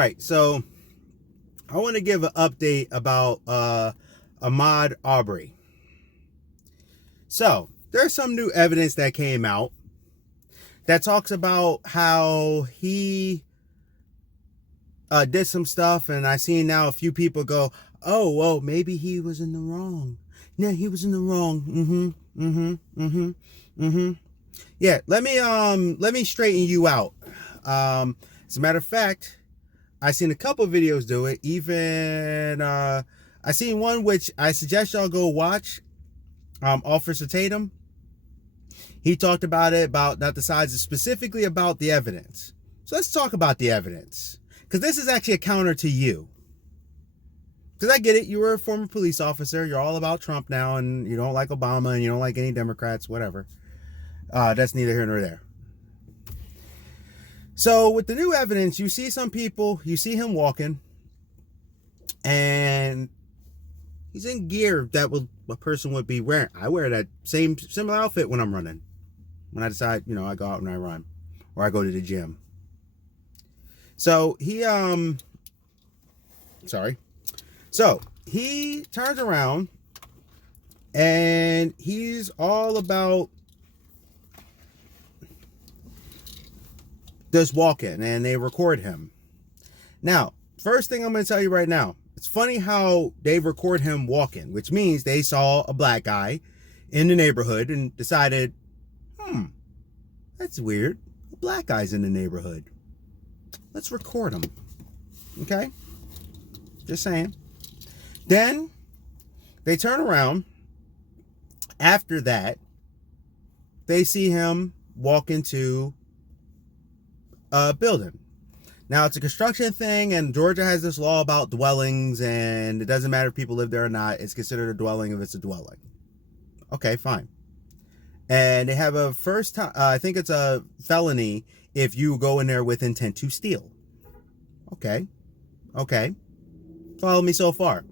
right, so I want to give an update about Ahmaud Arbery. So there's some new evidence that came out that talks about how he did some stuff, and I seen now a few people go, "Oh, well, maybe he was in the wrong." Yeah, he was in the wrong. Yeah, let me straighten you out. As a matter of fact, I seen a couple videos do it. Even I seen one which I suggest y'all go watch. Officer Tatum. He talked about it, about not the sides, specifically about the evidence. So let's talk about the evidence, because this is actually a counter to you. Because I get it, you were a former police officer. You're all about Trump now, and you don't like Obama, and you don't like any Democrats, whatever. That's neither here nor there. So with the new evidence, you see some people, you see him walking, and he's in gear that a person would be wearing. I wear that similar outfit when I'm running. When I decide, I go out and I run, or I go to the gym. So he turns around and he's all about just walking, and they record him. Now, first thing I'm going to tell you right now, it's funny how they record him walking, which means they saw a black guy in the neighborhood and decided, that's weird. A black guy's in the neighborhood. Let's record him. Okay? Just saying. Then they turn around. After that, they see him walk into a building. Now, it's a construction thing, and Georgia has this law about dwellings, and it doesn't matter if people live there or not. It's considered a dwelling if it's a dwelling. Okay, fine. And they have a first time, I think it's a felony if you go in there with intent to steal. Okay. Follow me so far.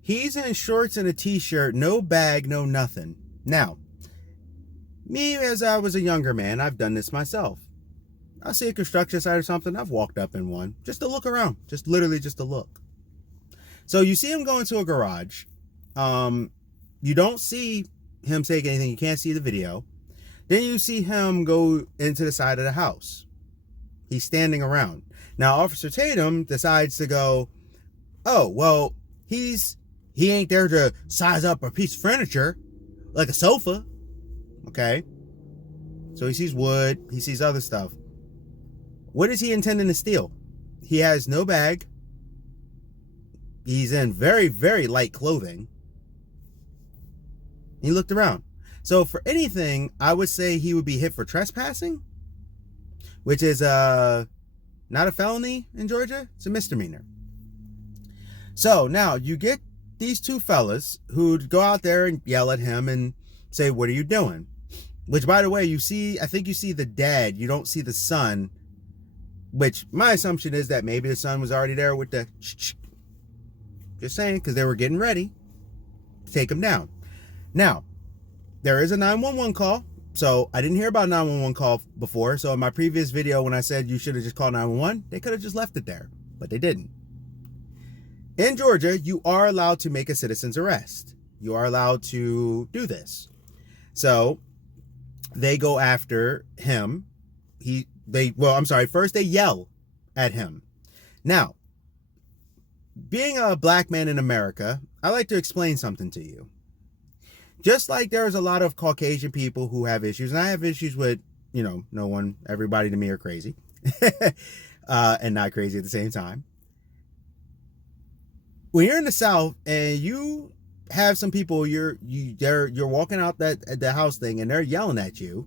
He's in shorts and a t-shirt, no bag, no nothing. Now, me as I was a younger man, I've done this myself. I see a construction site or something, I've walked up in one just to look around, just to look. So you see him go into a garage. You don't see him say anything. You can't see the video. Then you see him go into the side of the house. He's standing around. Now, Officer Tatum decides to go, oh, well, he ain't there to size up a piece of furniture like a sofa. Okay. So he sees wood. He sees other stuff. What is he intending to steal? He has no bag. He's in very, very light clothing. He looked around. So for anything, I would say he would be hit for trespassing, which is not a felony in Georgia. It's a misdemeanor. So now you get these two fellas who go out there and yell at him and say, "What are you doing?" Which, by the way, I think you see the dad. You don't see the son, which my assumption is that maybe the son was already there with the just saying, because they were getting ready to take him down. Now, there is a 911 call. So I didn't hear about 911 call before. So in my previous video, when I said you should have just called 911, they could have just left it there, but they didn't. In Georgia, you are allowed to make a citizen's arrest. You are allowed to do this. So they go after him. First they yell at him. Now, being a black man in America, I like to explain something to you. Just like there's a lot of Caucasian people who have issues, and I have issues with, everybody to me are crazy, and not crazy at the same time. When you're in the South and you have some people, you're walking out the house thing and they're yelling at you,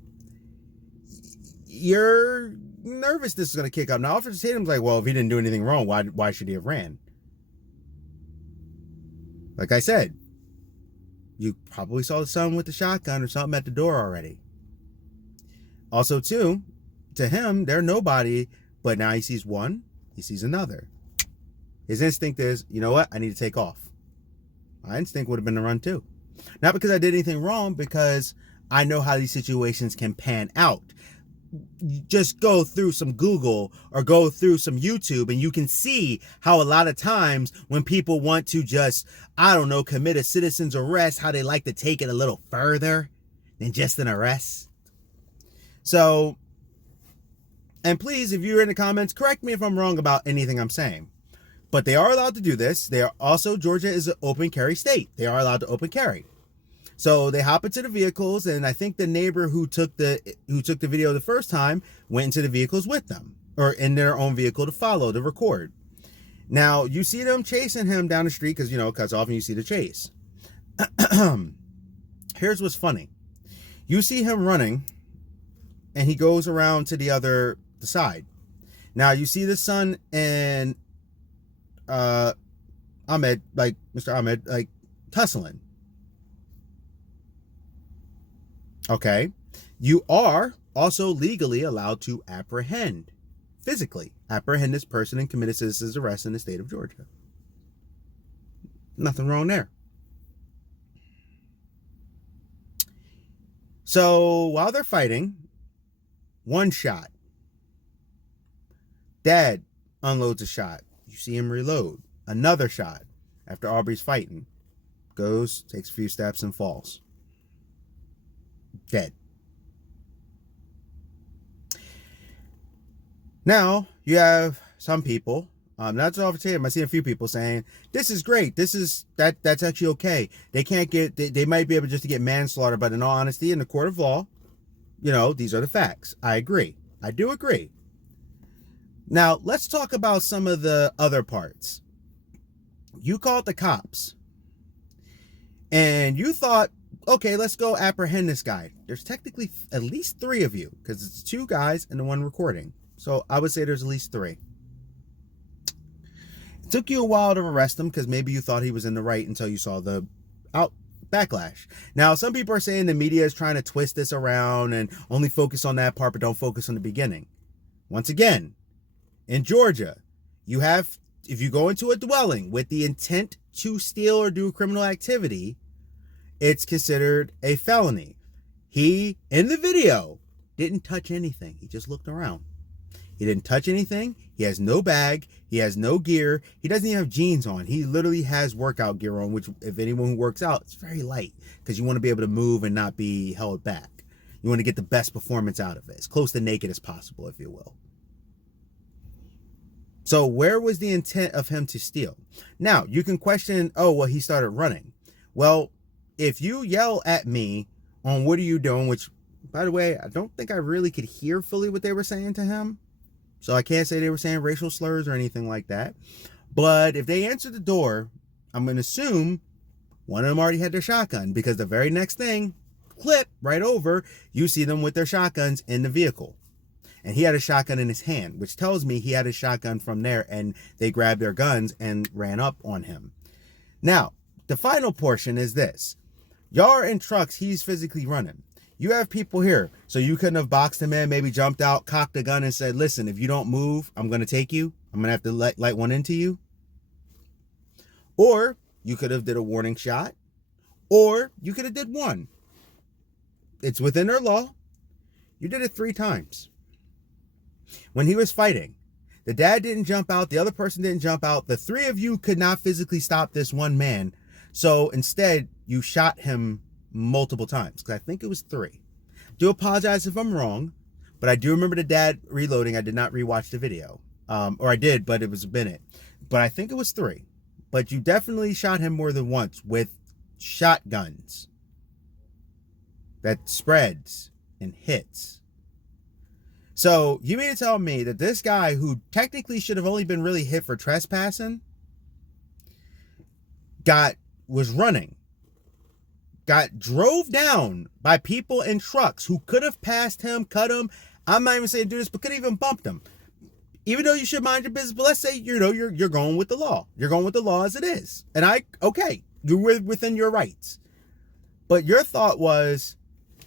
your nervousness is going to kick up. Now, Officer Tatum's like, well, if he didn't do anything wrong, why should he have ran? Like I said, you probably saw the son with the shotgun or something at the door already. Also, too, to him, they're nobody, but now he sees one, he sees another. His instinct is, you know what? I need to take off. My instinct would have been to run too. Not because I did anything wrong, because I know how these situations can pan out. just go through some Google or go through some YouTube, and you can see how a lot of times when people want to just, I don't know, commit a citizen's arrest, how they like to take it a little further than just an arrest. So, and please, if you're in the comments, correct me if I'm wrong about anything I'm saying. But they are allowed to do this. They are also, Georgia is an open carry state. They are allowed to open carry. So they hop into the vehicles, and I think the neighbor who took the video the first time went into the vehicles with them, or in their own vehicle to follow, to record. Now, you see them chasing him down the street because, because often you see the chase. Here's what's funny. You see him running, and he goes around to the side. Now, you see the son and Ahmed, like Mr. Ahmed, like tussling. Okay. You are also legally allowed to physically apprehend this person and commit a citizen's arrest in the state of Georgia. Nothing wrong there. So while they're fighting, one shot. Dad unloads a shot. You see him reload. Another shot after Arbey's fighting. Goes, takes a few steps, and falls. Dead. Now, you have some people, not all the time, I see a few people saying, this is great, that's actually okay. They can't get, they might be able just to get manslaughter, but in all honesty, in the court of law, these are the facts. I agree. I do agree. Now, let's talk about some of the other parts. You called the cops, and you thought, okay, let's go apprehend this guy. There's technically at least 3 of you, because it's 2 guys and the one recording. So I would say there's at least 3. It took you a while to arrest him because maybe you thought he was in the right until you saw the backlash. Now, some people are saying the media is trying to twist this around and only focus on that part, but don't focus on the beginning. Once again, in Georgia, you have, if you go into a dwelling with the intent to steal or do criminal activity, it's considered a felony. He, in the video, didn't touch anything. He just looked around. He didn't touch anything. He has no bag. He has no gear. He doesn't even have jeans on. He literally has workout gear on, which, if anyone who works out, it's very light because you want to be able to move and not be held back. You want to get the best performance out of it, as close to naked as possible, if you will. So where was the intent of him to steal? Now, you can question, oh, well, he started running. Well, if you yell at me on what are you doing, which, by the way, I don't think I really could hear fully what they were saying to him. So I can't say they were saying racial slurs or anything like that. But if they answered the door, I'm going to assume one of them already had their shotgun, because the very next thing, clip right over, you see them with their shotguns in the vehicle. And he had a shotgun in his hand, which tells me he had a shotgun from there, and they grabbed their guns and ran up on him. Now, the final portion is this. Y'all are in trucks. He's physically running. You have people here. So you couldn't have boxed him in, maybe jumped out, cocked a gun and said, listen, if you don't move, I'm going to take you. I'm going to have to light one into you. Or you could have did a warning shot. Or you could have did one. It's within their law. You did it 3 times. When he was fighting, the dad didn't jump out. The other person didn't jump out. The 3 of you could not physically stop this one man. So instead, you shot him multiple times, because I think it was 3. Do apologize if I'm wrong, but I do remember the dad reloading. I did not rewatch the video, or I did, but it was a minute. But I think it was 3. But you definitely shot him more than once with shotguns that spreads and hits. So you mean to tell me that this guy, who technically should have only been really hit for trespassing, was running, got drove down by people in trucks who could have passed him, cut him. I'm not even saying do this, but could have even bumped him. Even though you should mind your business, but let's say, you're going with the law. You're going with the law as it is. And okay, you're within your rights. But your thought was,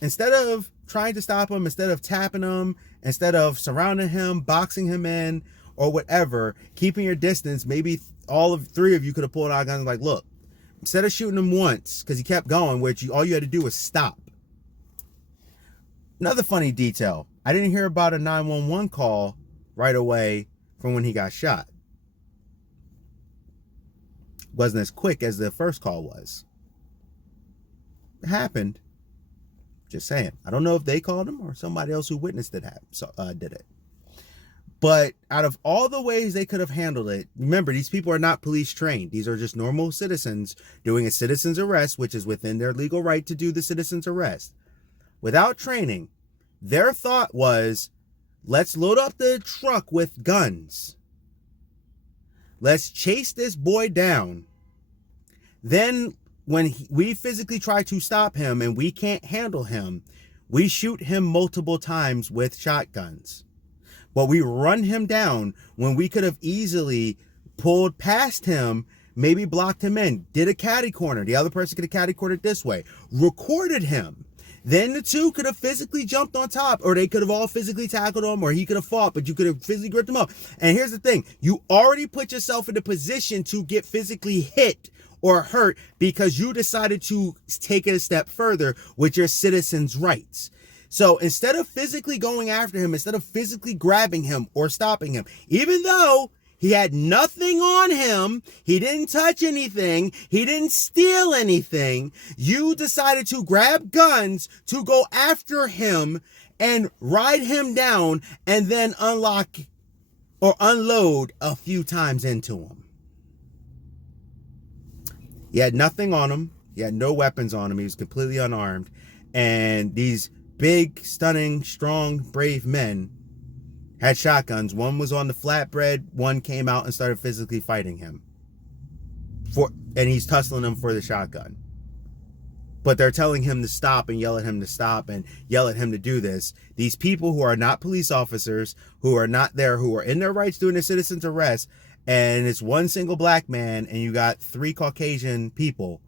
instead of trying to stop him, instead of tapping him, instead of surrounding him, boxing him in, or whatever, keeping your distance, maybe all 3 of you could have pulled out guns like, look, instead of shooting him once, because he kept going, which all you had to do was stop. Another funny detail. I didn't hear about a 911 call right away from when he got shot. Wasn't as quick as the first call was. It happened. Just saying. I don't know if they called him or somebody else who witnessed it did it. But out of all the ways they could have handled it, remember, these people are not police trained. These are just normal citizens doing a citizen's arrest, which is within their legal right to do the citizen's arrest. Without training, their thought was, let's load up the truck with guns. Let's chase this boy down. Then when we physically try to stop him and we can't handle him, we shoot him multiple times with shotguns. But we run him down when we could have easily pulled past him, maybe blocked him in, did a catty corner. The other person could have catty cornered this way, recorded him. Then the two could have physically jumped on top, or they could have all physically tackled him, or he could have fought, but you could have physically gripped him up. And here's the thing. You already put yourself in the position to get physically hit or hurt because you decided to take it a step further with your citizens' rights. So instead of physically going after him, instead of physically grabbing him or stopping him, even though he had nothing on him, he didn't touch anything, he didn't steal anything, you decided to grab guns to go after him and ride him down and then unlock or unload a few times into him. He had nothing on him. He had no weapons on him. He was completely unarmed. And these big, stunning, strong, brave men had shotguns. One was on the flatbread. One came out and started physically fighting him. And he's tussling them for the shotgun. But they're telling him to stop and yell at him to stop and yell at him to do this. These people who are not police officers, who are not there, who are in their rights doing a citizen's arrest, and it's one single black man and you got 3 Caucasian people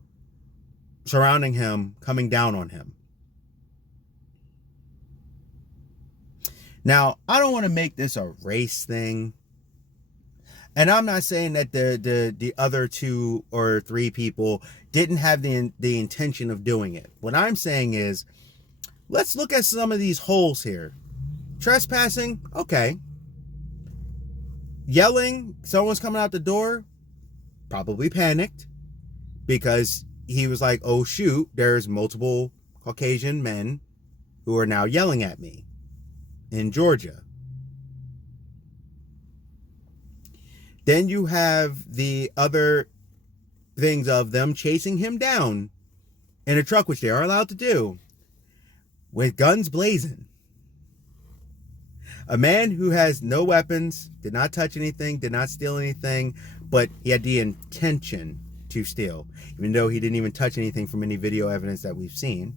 surrounding him, coming down on him. Now, I don't want to make this a race thing. And I'm not saying that the other 2 or 3 people didn't have the intention of doing it. What I'm saying is, let's look at some of these holes here. Trespassing, okay. Yelling, someone's coming out the door, probably panicked because he was like, oh shoot, there's multiple Caucasian men who are now yelling at me in Georgia. Then you have the other things of them chasing him down in a truck, which they are allowed to do, with guns blazing. A man who has no weapons, did not touch anything, did not steal anything, but he had the intention to steal, even though he didn't even touch anything from any video evidence that we've seen.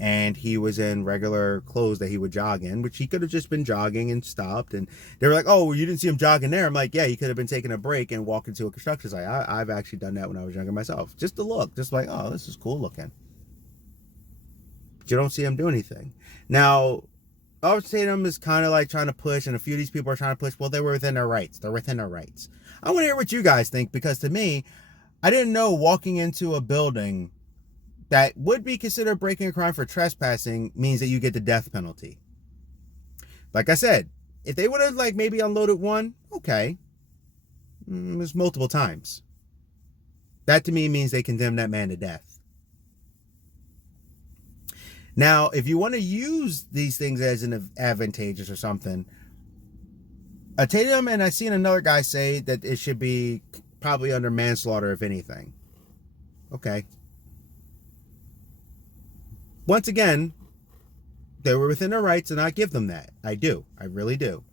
And he was in regular clothes that he would jog in, which he could have just been jogging and stopped. And they were like, oh, well, you didn't see him jogging there. I'm like, yeah, he could have been taking a break and walking to a construction site. I've actually done that when I was younger myself. Just to look, just like, oh, this is cool looking. But you don't see him do anything. Now, Tatum is kind of like trying to push, and a few of these people are trying to push. Well, they were within their rights. They're within their rights. I want to hear what you guys think, because to me, I didn't know walking into a building that would be considered breaking a crime for trespassing means that you get the death penalty. Like I said, if they would have like maybe unloaded one, okay. It was multiple times. That to me means they condemn that man to death. Now, if you want to use these things as an advantageous or something, Tatum and I seen another guy say that it should be probably under manslaughter, if anything. Okay. Once again, they were within their rights, and I give them that. I do. I really do.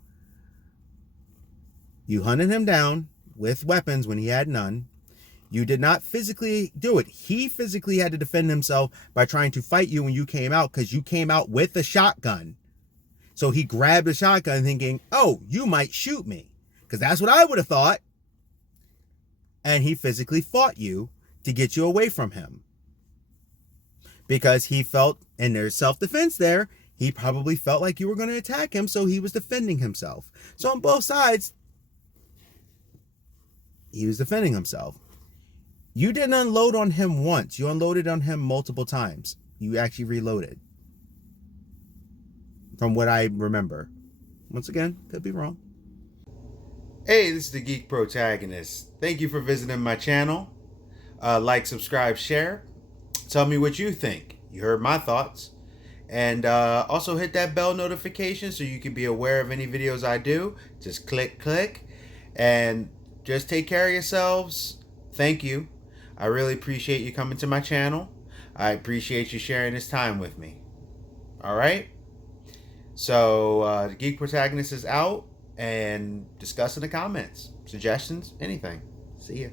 You hunted him down with weapons when he had none. You did not physically do it. He physically had to defend himself by trying to fight you when you came out, because you came out with a shotgun. So he grabbed a shotgun thinking, oh, you might shoot me, because that's what I would have thought. And he physically fought you to get you away from him. Because he felt, and there's self-defense there, he probably felt like you were going to attack him, so he was defending himself. So on both sides, he was defending himself. You didn't unload on him once. You unloaded on him multiple times. You actually reloaded. from what I remember. Once again, could be wrong. Hey, this is the Geek Protagonist. Thank you for visiting my channel. Like, subscribe, share. Tell me what you think. You heard my thoughts. And also hit that bell notification so you can be aware of any videos I do. Just click. And just take care of yourselves. Thank you. I really appreciate you coming to my channel. I appreciate you sharing this time with me. All right? So the Geek Protagonist is out, and discuss in the comments. Suggestions, anything. See ya.